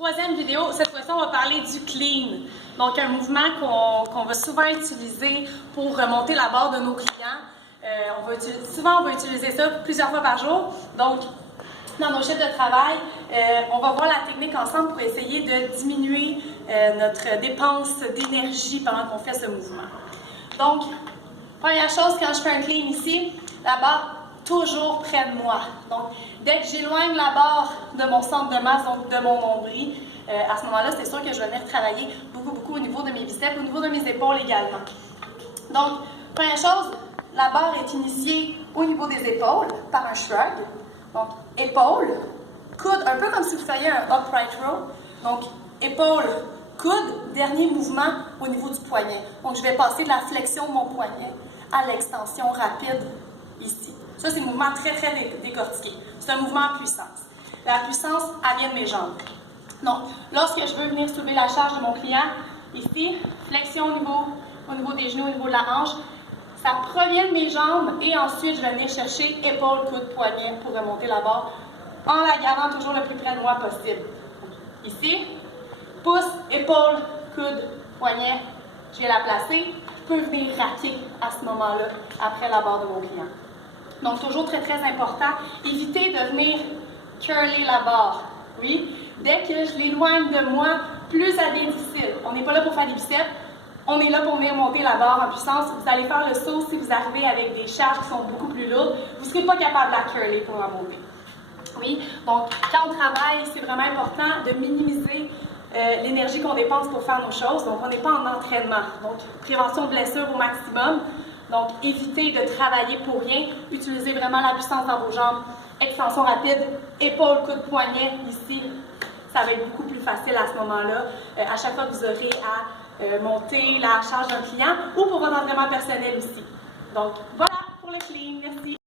Troisième vidéo, cette fois-ci, on va parler du clean. Donc, un mouvement qu'on va souvent utiliser pour remonter la barre de nos clients. Souvent, on va utiliser ça plusieurs fois par jour. Donc, dans nos chiffres de travail, on va voir la technique ensemble pour essayer de diminuer notre dépense d'énergie pendant qu'on fait ce mouvement. Donc, première chose, quand je fais un clean ici, la barre toujours près de moi. Donc, dès que j'éloigne la barre de mon centre de masse, donc de mon nombril, à ce moment-là, c'est sûr que je vais venir travailler beaucoup au niveau de mes biceps, au niveau de mes épaules également. Donc, première chose, la barre est initiée au niveau des épaules par un shrug. Donc, épaules, coude, un peu comme si vous faisiez un upright row. Donc, épaules, coude, dernier mouvement au niveau du poignet. Donc, je vais passer de la flexion de mon poignet à l'extension rapide ici. Ça, c'est un mouvement très décortiqué. C'est un mouvement à puissance. La puissance, elle vient de mes jambes. Donc, lorsque je veux venir soulever la charge de mon client, ici, flexion au niveau des genoux, au niveau de la hanche, ça provient de mes jambes et ensuite, je vais venir chercher épaule, coude, poignet pour remonter la barre en la gardant toujours le plus près de moi possible. Ici, pouce, épaule, coude, poignet, je viens la placer. Je peux venir raquer à ce moment-là après la barre de mon client. Donc, toujours très important, évitez de venir curler la barre. Oui, dès que je l'éloigne de moi, plus ça devient difficile. On n'est pas là pour faire des biceps, on est là pour venir monter la barre en puissance. Vous allez faire le saut si vous arrivez avec des charges qui sont beaucoup plus lourdes. Vous ne serez pas capable de la curler pour la monter. Oui, donc quand on travaille, c'est vraiment important de minimiser l'énergie qu'on dépense pour faire nos choses. Donc, on n'est pas en entraînement. Donc, prévention de blessures au maximum. Donc, évitez de travailler pour rien. Utilisez vraiment la puissance dans vos jambes. Extension rapide, épaule, coude, poignet, ici. Ça va être beaucoup plus facile à ce moment-là. À chaque fois que vous aurez à monter la charge d'un client ou pour votre entraînement personnel aussi. Donc, voilà pour le clean. Merci.